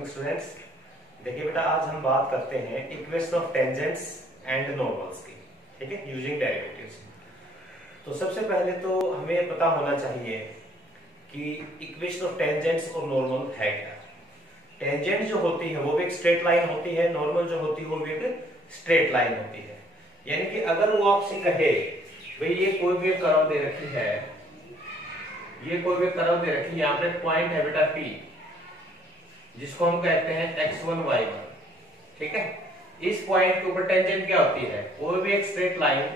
Morning students. देखिए बेटा, आज हम बात करते हैं equation of tangents and normals की। ठीक है, यूजिंग डेरिवेटिव्स। तो सबसे पहले तो हमें पता होना चाहिए कि इक्वेशन ऑफ टेंजेंट्स और नॉर्मल है क्या। टेंजेंट जो होती है वो भी एक स्ट्रेट लाइन होती है, नॉर्मल जो होती है वो भी एक स्ट्रेट लाइन होती है। यानी कि अगर वो आपसे कहे भाई ये कोई भी कर्व दे रखी है, ये कोई भी कर्व दे रखी है, यहाँ पे पॉइंट है बेटा P, जिसको हम कहते हैं x1 y1। ठीक है, इस पॉइंट के ऊपर टेंजेंट क्या होती है? कोई भी एक स्ट्रेट लाइन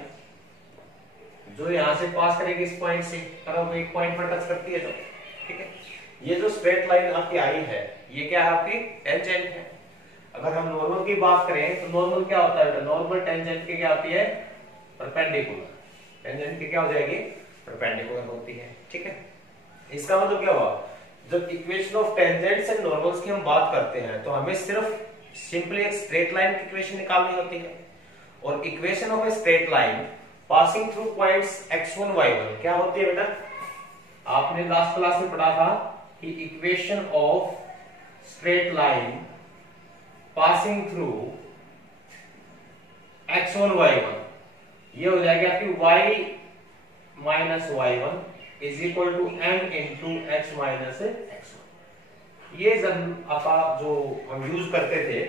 जो यहां से पास करेगी इस पॉइंट से, कर्व को एक पॉइंट पर टच करती है तो ठीक है, ये जो स्ट्रेट लाइन आपकी आई है ये क्या है? आपकी टेंजेंट है। अगर हम नॉर्मल की बात करें तो नॉर्मल क्या होता है? नॉर्मल टेंजेंट की क्या होती है? परपेंडिकुलर। टेंजेंट की क्या हो जाएगी? परपेंडिकुलर होती है। ठीक है, इसका मतलब क्या हुआ? जब equation of tangents and normals की हम बात करते हैं तो हमें सिर्फ सिंपली एक स्ट्रेट लाइन की इक्वेशन निकालनी होती है। और equation of a straight line passing through points x1 y1 क्या होती है बेटा? आपने लास्ट क्लास में पढ़ा था कि equation of straight line passing through x1 y1 ये हो जाएगी आपकी y minus y1 is equal to m into x minus x1। ये जब आप जो हम यूज करते थे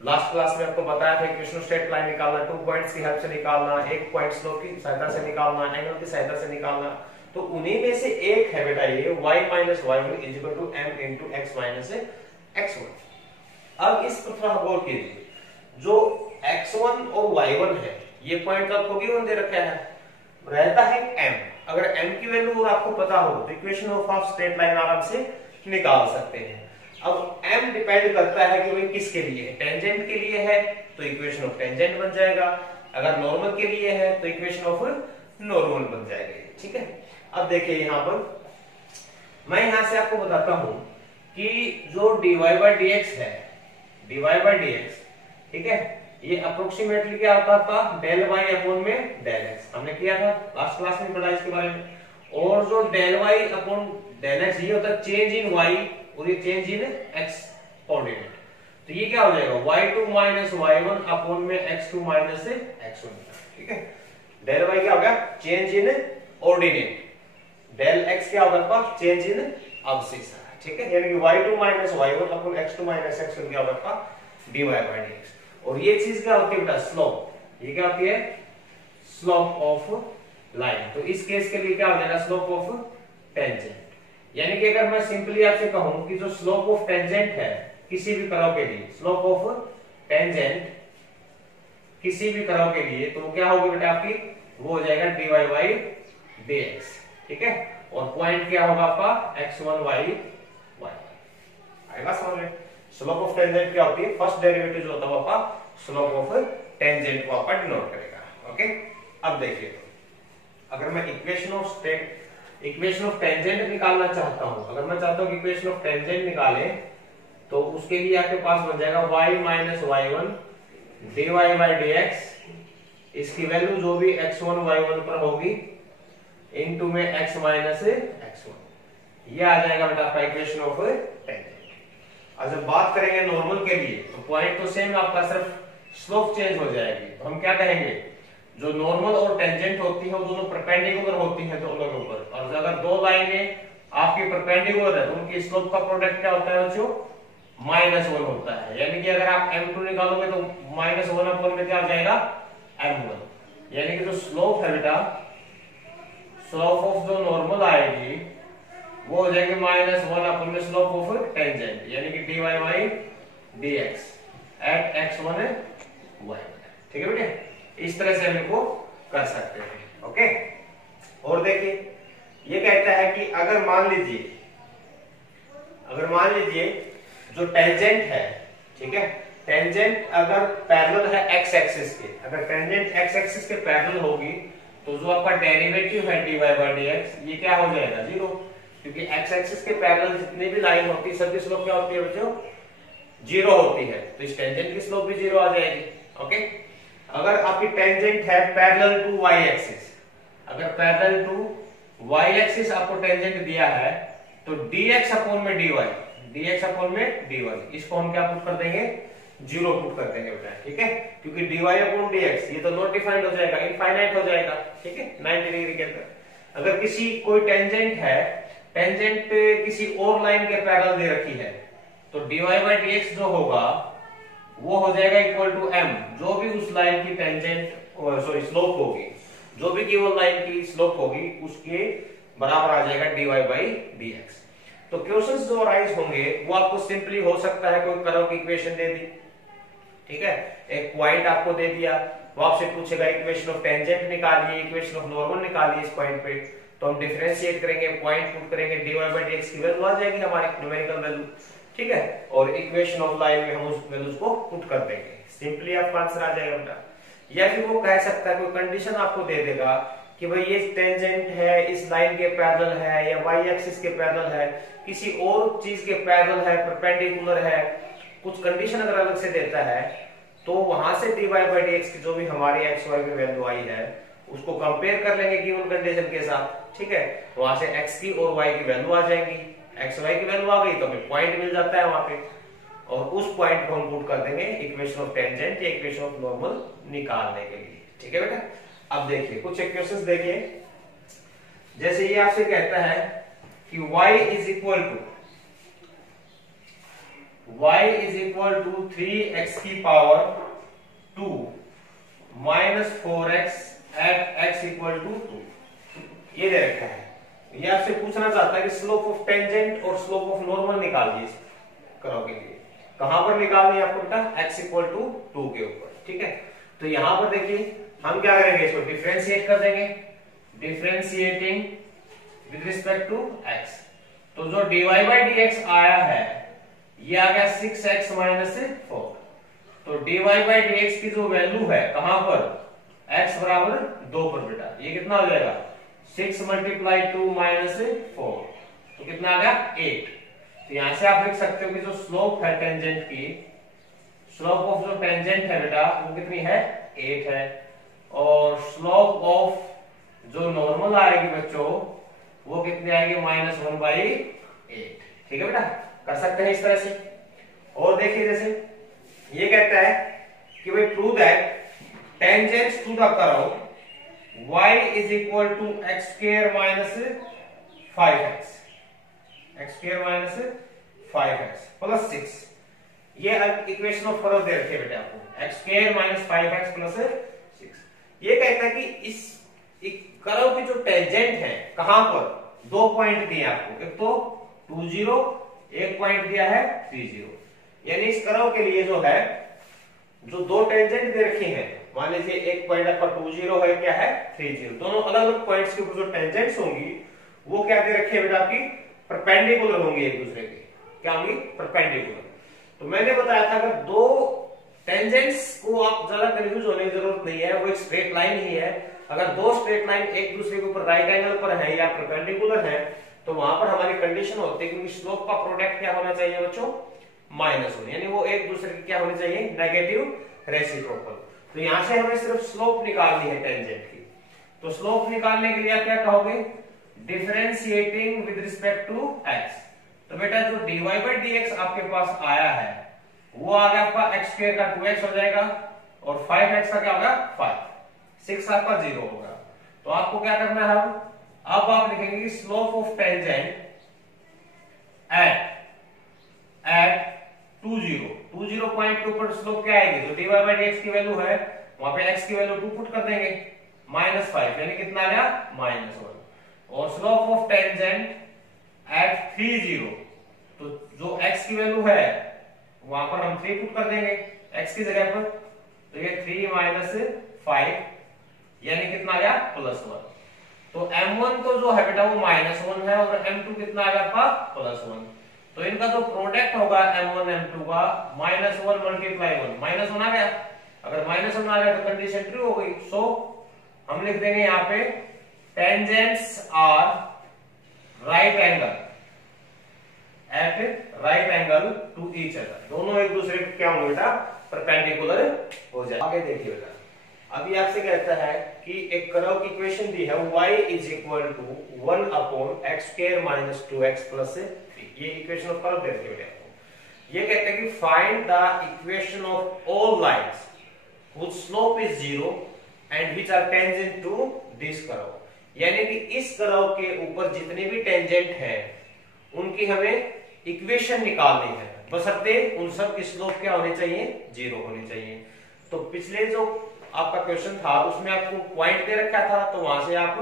लास्ट क्लास में, आपको बताया था इक्वेशन ऑफ स्ट्रेट लाइन निकालना, 2 पॉइंट्स की हेल्प से निकालना, एक पॉइंट स्लोप की सहायता से निकालना, एंगल की सहायता से निकालना। तो उन्हीं में से एक है बेटा ये y minus y1 is equal to m into x minus x1। अब इस पर थोड़ा गौर कीजिए, जो x1 और y1 है ये पॉइंट आपको गिवन दे रखा है, रहता है m। अगर m की वैल्यू आपको पता हो तो इक्वेशन ऑफ स्ट्रेट लाइन आराम से निकाल सकते हैं। अब m डिपेंड करता है कि भाई किसके लिए है। टेंजेंट के लिए है तो इक्वेशन ऑफ टेंजेंट बन जाएगा, अगर नॉर्मल के लिए है तो इक्वेशन ऑफ नॉर्मल बन जाएगी। ठीक है, अब देखिए यहाँ पर मैं यहाँ से आपको बताता हूं कि जो dy by dx है, dy by dx, ठीक है, ये अप्रोक्सीमेटली क्या होता था? डेल y अपॉन में डेल x। हमने किया था लास्ट क्लास में, पढ़ा इसके बारे में। और जो del y upon del x ये होता है चेंज इन y और ये चेंज इन x कोऑर्डिनेट। तो ये क्या हो जाएगा? y2 माइनस y1 अपॉन में x2 माइनस x1। ठीक है, डेल y क्या होगा? Change in ordinate. Del x क्या होगा? Change in abscissa. ठीक है, यानी कि y2 minus y1 upon x2 minus x1 क्या होगा? dy by dx। और ये चीज क्या होती है बेटा? स्लोप। ये क्या होती है? Slope of line. तो इस केस के लिए क्या हो जाएगा? Slope of tangent. यानी कि अगर मैं सिंपली आपसे कहूं कि जो स्लोप ऑफ टेंजेंट है किसी भी कर्व के लिए, स्लोप ऑफ टेंजेंट किसी भी कर्व के लिए, तो क्या होगी बेटा आपकी? वो हो जाएगा dy by dx। ठीक है, और पॉइंट क्या होगा आपका? x1 y1। आएगा समझ में? स्लोप ऑफ टेंजेंट क्या होती है? फर्स्ट डेरिवेटिव जो होता है वो आपका स्लोप ऑफ टेंजेंट को आपका डिनोट करेगा। ओके, अब देखिए, अगर मैं इक्वेशन ऑफ टेंजेंट निकालना चाहता हूं, अगर मैं चाहता हूं कि इक्वेशन ऑफ टेंजेंट निकाले, तो उसके लिए आपके पास बन जाएगा y minus y1 dy by dx। इसकी वैल्यू जो भी x1 y1 पर होगी इनटू में x माइनस x1। ये आ जाएगा बेटा आपका इक्वेशन ऑफ टेंजेंट। और जब बात करेंगे नॉर्मल के लिए तो पॉइंट तो सेम आपका, सिर्फ स्लोप चेंज हो जाएगी। तो हम क्या कहेंगे? जो नॉर्मल और टेंजेंट होती है वो दोनों परपेंडिकुलर होती है दोनों के ऊपर। और अगर दो लाइनें आपकी परपेंडिकुलर है तो उनकी स्लोप का प्रोडक्ट क्या होता है बच्चों? -1 होता है। यानी कि अगर आप m2 निकालोगे तो -1 अपॉन में क्या आ जाएगा? m1। यानी कि जो स्लोप है बेटा, स्लोप ऑफ जो नॉर्मल आएगी वो हो जाएगी -1 अपॉन में स्लोप ऑफ टेंजेंट, यानी कि dy by dx eight x1 y1। ठीक है बेटे, इस तरह से हम इनको कर सकते हैं। ओके, और देखिए ये कहता है कि अगर मान लीजिए जो टेंजेंट है, ठीक है, टेंजेंट अगर पैरेलल है x एक्सिस के, अगर टेंजेंट x एक्सिस के पैरेलल होगी तो जो आपका डेरिवेटिव है dy by dx ये क्या हो जाएगा? 0। क्योंकि x एक्सिस के पैरेलल जितनी भी लाइन होती है सबकी स्लोप क्या होती है बच्चों? 0 होती है। तो इस टेंजेंट की स्लोप भी 0 आ जाएगी। ओके, अगर आपकी टेंजेंट है पैरेलल टू y एक्सिस, अगर पैरेलल टू y एक्सिस आपको टेंजेंट दिया है तो dx अपॉन में dy dx अपॉन में dy, इसको हम क्या पुट कर देंगे, 0 पुट कर देंगे बेटा, ठीक है, क्योंकि dy अपॉन dx ये तो नॉट डिफाइंड हो जाएगा, इनफाइनाइट हो जाएगा, ठीक है, 90 डिग्री के अंदर। अगर किसी कोई टेंजेंट है, टेंजेंट किसी और लाइन के पैरेलल दे रखी है, तो dy बाई dx जो होगा वो हो जाएगा इक्वल टू m, जो भी उस लाइन की टेंजेंट सॉरी स्लोप होगी, जो भी गिवन लाइन की स्लोप होगी उसके बराबर आ जाएगा dy बाई dx। तो क्वेश्चंस जो राइज होंगे वो आपको सिंपली हो सकता है कोई कर्व की इक्वेशन दे दी, ठीक है, एक पॉइंट आपको दे दिया, वो आपसे पूछेगा इक्वेशन ऑफ टेंजेंट निकालिए, इक्वेशन ऑफ नॉर्मल निकालिए इस पॉइंट पे, तो हम डिफरेंशिएट करेंगे, पॉइंट पुट करेंगे, dy बाई dx की वैल्यू आ जाएगी हमारी न्यूमेरिकल वैल्यू, ठीक है, और इक्वेशन ऑफ लाइन में हम उस वैल्यूज को पुट कर देंगे, सिंपली आपका आंसर आ जाएगा बेटा। या फिर वो कह सकता है, कोई कंडीशन आपको दे देगा कि भाई ये टेंजेंट है, इस लाइन के पैरेलल है, या वाई एक्सिस के पैरेलल है, किसी और चीज के पैरेलल है, परपेंडिकुलर है, कुछ कंडीशन अगर अलग से देता है, तो वहां से dy बाई dx की जो भी हमारी x y की वैल्यू आई है उसको कंपेयर कर लेंगे गिवन कंडीशन के साथ, ठीक है, वहां से x की और y की वैल्यू आ जाएंगी, x y की वैल्यू आ गई तो हमें पॉइंट मिल जाता है वहां पे, और उस पॉइंट को हम पुट कर देंगे इक्वेशन ऑफ टेंजेंट या इक्वेशन ऑफ नॉर्मल निकालने के लिए, ठीक है बेटा। अब देखिए कुछ इक्वेशंस देखिए, जैसे ये आपसे कहता है कि y is equal to 3x की power 2 minus 4x at x equal to 2, ये दे रखा है। ये आपसे पूछना चाहता है कि स्लोप ऑफ टेंजेंट और स्लोप ऑफ नॉर्मल निकालिए कर्व के लिए, कहां पर निकालनी है आपको बेटा, x इक्वल टू 2 के ऊपर, ठीक है। तो यहां पर देखिए हम क्या करेंगे, इसको डिफरेंशिएट कर देंगे, differentiating with respect to x, तो जो dy बाई dx आया है ये आ गया 6x माइनस 4, तो dy बाई dx की जो वैल्यू है कहां पर, x बराबर 2 पर बेटा, ये कितना हो जाएगा 6 मल्टीप्लाई 2 माइनस 4, तो कितना आ गया 8। तो यहां से आप देख सकते हो कि जो स्लोप है टेंजेंट की, स्लोप ऑफ जो टेंजेंट है बेटा वो कितनी है 8 है, और स्लोप ऑफ जो नॉर्मल आएगी बच्चों वो कितनी आएगी -1 बाई 8, ठीक है बेटा, कर सकते हैं इस तरह से। और देखिए जैसे ये कहता है कि भाई prove that tangents to the curve y is equal to x square minus 5x, x square minus 5x plus 6, ये इक्वेशन ऑफ कर्व दे रखी है बेटे आपको, x square minus 5x plus 6। ये कहता है कि इस कर्व की जो टेंजेंट है कहां पर, 2 पॉइंट दिए आपको, एक तो 20, एक पॉइंट दिया है 30, यानी इस कर्व के लिए जो है जो 2 टेंजेंट दे रखी हैं, मान लीजिए एक पॉइंट आपका 20 है, क्या है 30, दोनों अलग अलग पॉइंट्स के ऊपर जो टेंजेंट्स होंगी वो क्या दे रखी है बेटा आपकी, परपेंडिकुलर होंगी एक दूसरे के, क्या होंगी परपेंडिकुलर। तो मैंने बताया था अगर 2 टेंजेंट्स को आप ज्यादा कंफ्यूज होने की जरूरत नहीं है, वो एक स्ट्रेट लाइन ही है, अगर 2 स्ट्रेट लाइन एक दूसरे के ऊपर राइट एंगल पर है या परपेंडिकुलर है तो वहां पर हमारी कंडीशन होती है क्योंकि स्लोप का प्रोडक्ट क्या होना चाहिए बच्चों, -1, यानी वो एक दूसरे की क्या होनी चाहिए, नेगेटिव रेसिप्रोकल। तो यहां से हमें सिर्फ स्लोप निकालनी है टेंजेंट की, तो स्लोप निकालने के लिए आप क्या कहोगे, differentiating with respect to x। तो बेटा जो dy बाई dx आपके पास आया है वो आ गया आपका x स्क्वायर का 2x हो जाएगा, और 5x का क्या होगा 5, 6 आपका 0 होगा। तो आपको क्या करना है, अब आप लिखेंगे कि slope of tangent at 20 point के ऊपर स्लोप क्या आएगी, जो dy बाई dx की वैल्यू है वहां पे x की वैल्यू 2 पुट कर देंगे, -5 यानी कितना आ गया -1, और स्लोप ऑफ टेंजेंट एट 30, तो जो x की वैल्यू है वहां पर हम 3 पुट कर देंगे x की जगह पर, तो ये 3 - 5 यानी कितना आ गया +1। तो m1 तो जो है बेटा वो -1 है, और m2 कितना आ गया आपका +1, तो इनका जो प्रोडक्ट होगा m1 m2 का -1 मल्टीप्लाई 1, -1 आ गया, अगर -1 आ गया तो कंडीशन ट्रू हो गई। सो हम लिख देंगे यहाँ पे tangents are right angle at right angle to each other, दोनों एक दूसरे को क्या होंगे बेटा परपेंडिकुलर हो जाए। आगे देखिए बेटा, अभी आपसे कहता है कि एक कर्व की इक्वेशन दी है y is equal to 1 upon x square minus 2x plus 3। ये इक्वेशन ऑफ कर्व दे रखी है आपको। ये कहते हैं कि find the equation of all lines whose slope is 0 and which are tangent to this curve, यानी कि इस कर्व के ऊपर जितने भी टेंजेंट हैं उनकी हमें इक्वेशन निकालनी है, बशर्ते उन सब की स्लोप क्या होनी चाहिए, 0 होनी चाहिए। तो पिछले जो आपका क्वेश्चन था उसमें आपको पॉइंट दे रखा था, तो वहां से आप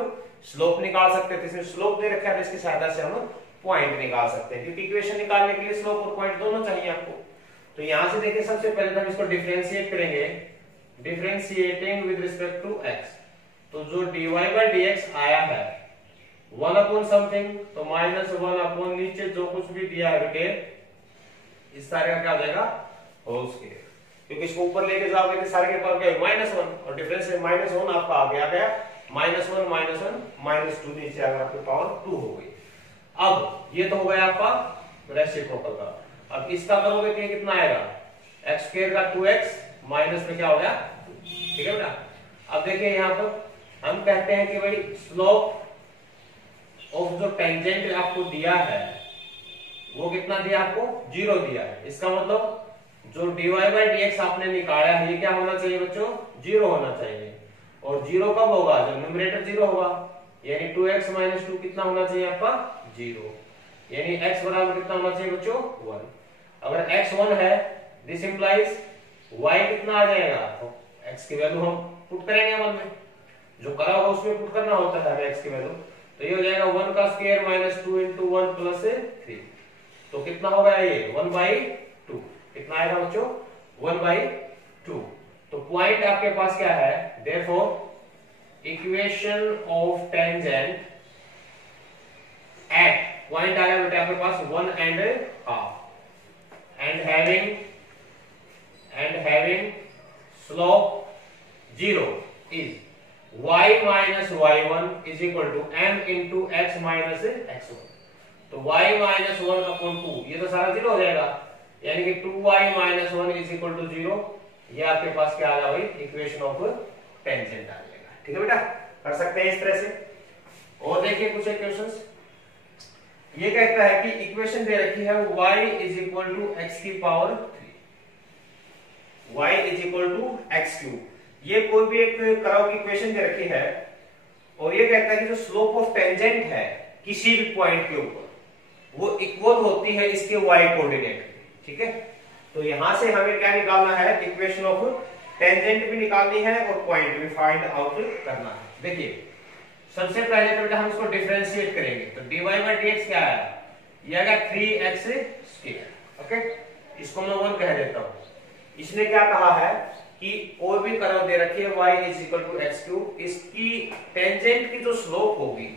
स्लोप निकाल सकते थे। इसमें स्लोप दे रखा है तो इसकी सहायता से हम पॉइंट निकाल सकते हैं, क्योंकि इक्वेशन निकालने के लिए स्लोप और पॉइंट दोनों चाहिए आपको। तो यहां से देखिए सबसे पहले हम इसको डिफरेंशिएट करेंगे, differentiating with respect to x। तो जो dy by dx आया है 1 अपॉन समथिंग, तो -1 अपॉन नीचे जो कुछ भी दिया है बेटे इस सारे का क्या हो जाएगा, होल स्क्वायर, क्योंकि इसको ऊपर लेके जाओगे तो सारे के पावर क्या है -1, और डिफरेंस में -1 आपका आ गया -1 -2 नीचे आ गया, आपकी पावर 2 हो गई। अब ये तो हो गया आपका रेसिप्रोकल का। अब इसका करोगे तो कितना आएगा, x स्क्वायर का 2x माइनस में क्या हो गया, ठीक है बेटा। अब देखिए यहाँ पर हम कहते हैं कि भाई स्लोप ऑफ जो टेंजेंट आपको दिया है वो कितना दिया, आपको 0 दिया है। इसका मतलब जो dy by dx आपने निकाला है ये क्या होना चाहिए बच्चों, 0 होना चाहिए। और 0 कब होगा, जब न्यूमरेटर 0 होगा, यानी 2x - 2 कितना होना चाहिए आपका, 0, यानी x बराबर कितना होना चाहिए बच्चों, 1। अगर x 1 है दिस इंप्लाइज y कितना आ जाएगा, तो x की वैल्यू हम पुट करेंगे 1 में, जो करा होगा उसमें पुट करना होता है हमें x की वैल्यू। तो ये हो जाएगा 1 का स्क्वायर -2 × 1 + 3, तो कितना होगा ये 1/2, कितना आएगा बच्चों, 1/2। तो पॉइंट आपके पास क्या है, therefore equation of tangent at point आया बेटा आपके पास 1.5 and having slope 0 is y minus y1 is equal to m into x minus x1। तो y minus 1 upon 2 ये तो सारा 0 हो जाएगा, यानी कि 2y minus 1 is equal to 0। ये आपके पास क्या आ गया भाई, इक्वेशन ऑफ टेंजेंट आ जाएगा। ठीक है बेटा, कर सकते हैं इस तरह से। और देखिए कुछ इक्वेशंस, ये कहता है कि इक्वेशन दे रखी है y is equal to x की power 3, y is equal to x cube. ये कोई भी एक कर्व की इक्वेशन दे रखी है और ये कहता है कि जो स्लोप ऑफ टेंजेंट है किसी भी पॉइंट के ऊपर वो इक्वल होती है इसके y कोऑर्डिनेट। ठीक है, तो यहां से हमें क्या निकालना है, इक्वेशन ऑफ टेंजेंट भी निकालनी है और पॉइंट भी फाइंड आउट करना है। देखिए सबसे पहले तो बेटा हम इसको डिफरेंशिएट करेंगे, तो dy by dx क्या आया, ये आएगा 3x²। ओके, इसको मैं 1 कह देता हूं। इसने क्या कहा है कि और भी कर्व दे रखी है y = x³, इसकी टेंजेंट की जो स्लोप होगी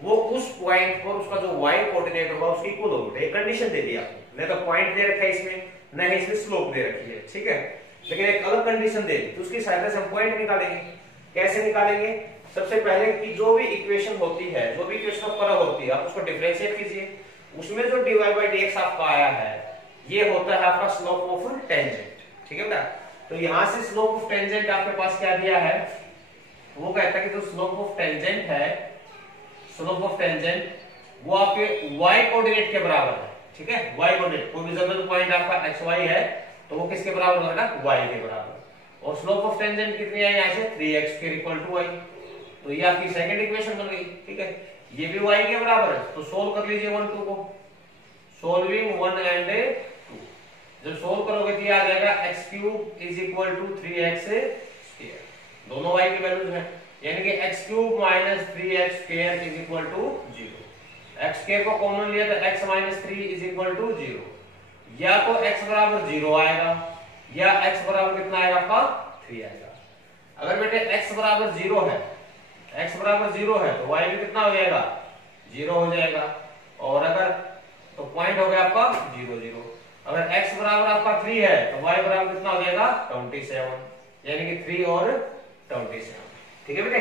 वो उस पॉइंट पर उसका जो y कोऑर्डिनेट होगा उसकी इक्वल होगी। एक कंडीशन दे दी आपको, नहीं तो पॉइंट दे रखा है इसमें, न ही इसमें स्लोप दे रखी है। ठीक है, लेकिन एक अलग कंडीशन दे दी तो उसकी सहायता से हम पॉइंट निकालेंगे। कैसे निकालेंगे, सबसे पहले कि जो भी इक्वेशन होती है, जो भी इक्वेशन ऑफ कर्व होती है, आप उसको डिफरेंशिएट कीजिए। उसमें जो dy by dx आपका आया है ये होता है आपका स्लोप ऑफ टेंजेंट। ठीक है बेटा, तो यहां से स्लोप ऑफ टेंजेंट आपके पास क्या दिया है, वो कहता है कि जो स्लोप ऑफ टेंजेंट है, स्लोप ऑफ टेंजेंट वो आपके y कोऑर्डिनेट के बराबर है। ठीक है, y कोऑर्डिनेट, कोई भी जनरल पॉइंट आपका xy है तो वो किसके बराबर होगा ना, y के बराबर। और स्लोप ऑफ टेंजेंट कितनी आई यहां से, 3x² = y। तो ये आपकी सेकंड इक्वेशन बन गई। ठीक है, ये भी y के बराबर है, तो सोल्व कर लीजिए 1 2 को, सोल्विंग 1 and 2। जब सोल्व करोगे तो ये आ जाएगा x³ = 3x²। दोनों y की वैल्यूज हैं, यानी कि x³ - 3x² = 0। x² को कॉमन लिया तो x - 3 = 0। या तो x बराबर 0 आएगा या x बराबर कितना आएगा आपका 3 आएगा। अगर बेटे x बराबर 0 है, x बराबर 0 है तो y भी कितना हो जाएगा, 0 हो जाएगा। और अगर तो पॉइंट हो गया आपका 0 0। अगर x बराबर आपका 3 है तो y बराबर कितना हो जाएगा 27, यानी कि 3 और 27। ठीक है बेटे,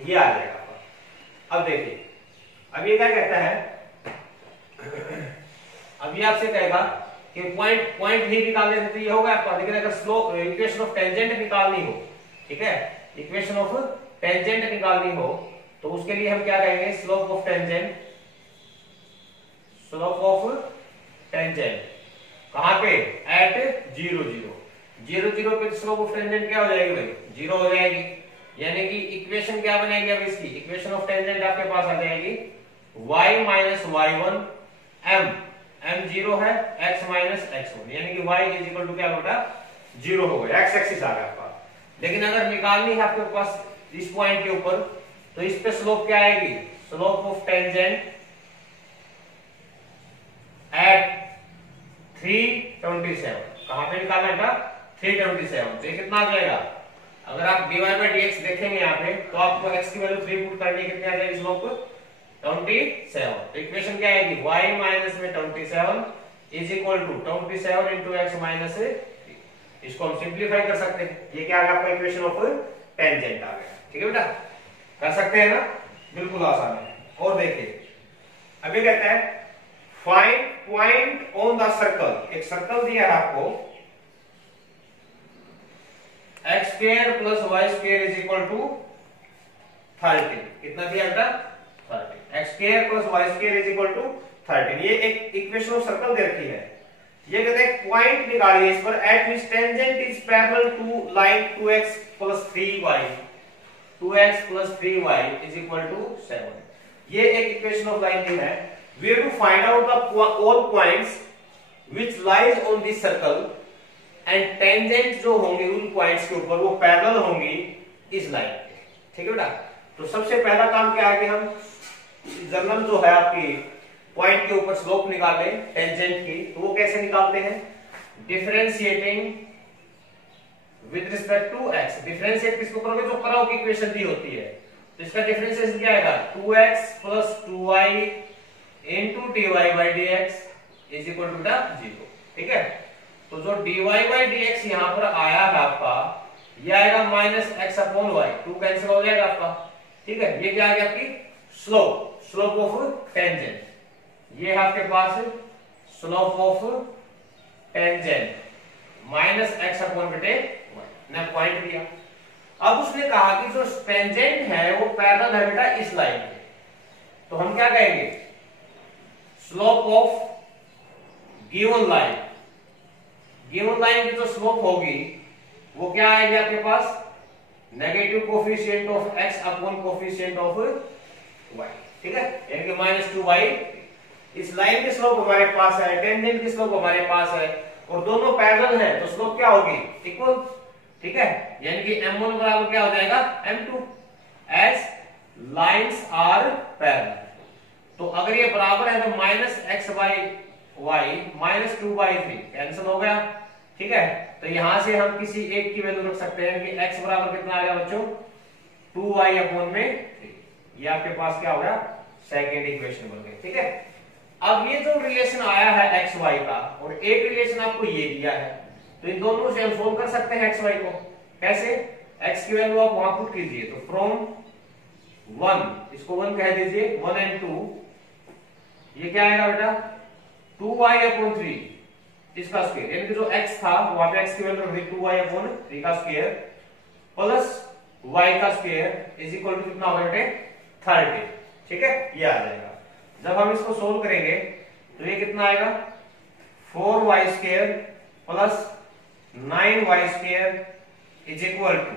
ये आ जाएगा आपका। अब देखिए अब ये क्या कहता है, अब ये आपसे कहेगा कि पॉइंट ही निकालने से तो ये होगा आपका, लेकिन अगर स्लोप इक्वेशन ऑफ टेंजेंट निकालनी हो, ठीक है, इक्वेशन ऑफ टेंजेंट निकालनी हो तो उसके लिए हम क्या कहेंगे, slope of tangent slope of tangent कहां पे, एट 0 0 0 0 पे स्लोप ऑफ टेंजेंट क्या हो जाएगी भाई, 0 हो जाएगी। यानी कि इक्वेशन क्या बनेगी अब इसकी, इक्वेशन ऑफ टेंजेंट आपके पास आ जाएगी y minus y1 m, m 0 है, x माइनस x1, यानी कि y इज इक्वल टू क्या होगा, 0 हो गया, x एक्सिस आ गया आपका। लेकिन अगर निकालनी है आपके पास इस पॉइंट के ऊपर, तो इस पे स्लोप क्या आएगी, स्लोप ऑफ टेंजेंट एट 327, कहां पे निकालना है, 327, तो ये कितना आ जाएगा, अगर आप dy बाई dx देखेंगे यहाँ पे, तो आपको x की वैल्यू 3 पुट करनी है, कितनी आ जाएगी स्लोप 27। तो इक्वेशन क्या आएगी, y माइनस में 27 is equal to 27 into x minus, इसको हम सिंप्लीफाई कर सकते हैं, ये क्या आ गया आपका इक्वेशन ऑफ टेंजेंट आ गया। ठीक है बेटा, कर सकते हैं ना, बिल्कुल आसान है। और देखिए अभी कहता है find point on the circle, एक सर्कल दिया है आपको, x square plus y square is equal to 13, कितना दिया बेटा, 13, x square plus y square is equal to 13, ये एक इक्वेशन ऑफ सर्कल दे रखी है। ये कहते हैं पॉइंट निकालिए इस पर at which tangent is parallel to line 2x plus 3y, 2x plus 3y is equal to 7। ये एक इक्वेशन ऑफ लाइन दी है। We have to find out the all points which lies on this circle and tangent जो होंगे उन points के ऊपर वो पैरेलल होंगी इस लाइन पे। ठीक है बेटा, तो सबसे पहला काम क्या है कि हम जनरल जो है आपकी पॉइंट के ऊपर स्लोप निकाल लें टेंजेंट की, तो वो कैसे निकालते हैं, differentiating with respect to x। Differentiate किसको करोगे, जो कराओ की इक्वेशन दी होती है, तो इसका डिफरेंशिएशन क्या आएगा, 2x plus 2y into dy by dx is equal to 0। ठीक है, तो जो dy बाई dx यहां पर आया है आपका, ये आएगा minus x upon y, 2 cancel हो जाएगा आपका। ठीक है, ये क्या आ गया आपकी स्लोप, स्लोप ऑफ टेंजेंट, ये है आपके पास slope of tangent minus x upon बटे y, ने पॉइंट दिया। अब उसने कहा कि जो टेंजेंट है वो पैरेलल है बेटा इस लाइन के, तो हम क्या कहेंगे, slope of given line, given line की जो स्लोप होगी वो क्या आएगी आपके पास, negative coefficient of x upon coefficient of y। ठीक है, यानी कि माइनस 2y, इस लाइन की स्लोप हमारे पास है, टेंजेंट की स्लोप हमारे पास है, और दोनों पैरेलल हैं, तो स्लोप क्या होगी, इक्वल। ठीक है, यानी कि m1 बराबर क्या हो जाएगा, m2, as lines are parallel. तो अगर ये बराबर है तो minus x by y minus 2 by 3 cancel हो गया। ठीक है, तो यहां से हम किसी एक की वैल्यू रख सकते हैं कि x बराबर कितना आ गया बच्चों, 2y अपॉन में 3। ये आपके पास क्या हो गया, सेकेंड इक्वेशन बन गई। ठीक है, अब ये जो रिलेशन आया है एक्स वाई का, और एक रिलेशन आपको ये दिया है, तो इन दोनों से हम सोल्व कर सकते हैं एक्स वाई को। कैसे, एक्स की वैल्यू आप वहां पुट कीजिए, तो फ्रॉम 1, इसको 1 कह दीजिए, 1 एंड 2, ये क्या आएगा बेटा, 2y अपॉन 3 इसका स्क्वायर, यानी कि जो x था वहां पे x की वैल्यू रख दी 2y अपॉन 3 का स्क्वायर प्लस y का स्क्वायर इज इक्वल टू कितना होगा बेटे, 30। ठीक है, ये आ जाएगा। जब हम इसको सोल्व करेंगे तो ये कितना आएगा, 4y square plus 9y square is equal to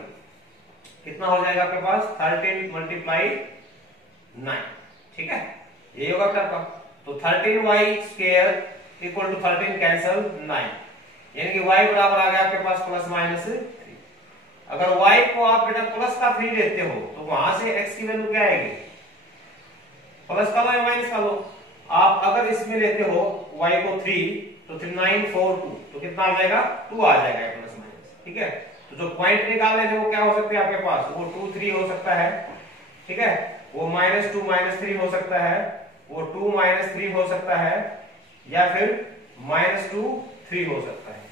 कितना हो जाएगा आपके पास, 13 मल्टीप्लाई 9। ठीक है, ये होगा आपका, तो 13y square equal to 13 cancel 9, यानी कि y बराबर आ गया आपके पास प्लस माइनस 3। अगर y को आप बेटा प्लस का 3 लेते हो तो वहां से x की वैल्यू क्या आएगी, प्लस का लो या माइनस का लो। आप अगर इसमें लेते हो y को 3 तो 9 4 2, तो कितना आ जाएगा, 2 आ जाएगा प्लस माइनस। ठीक है, तो जो पॉइंट निकालने थे वो क्या हो सकते हैं आपके पास, वो 2 3 हो सकता है। ठीक है, वो -2 -3 हो सकता है, वो 2 -3 हो सकता है, या फिर -2 3 हो सकता है।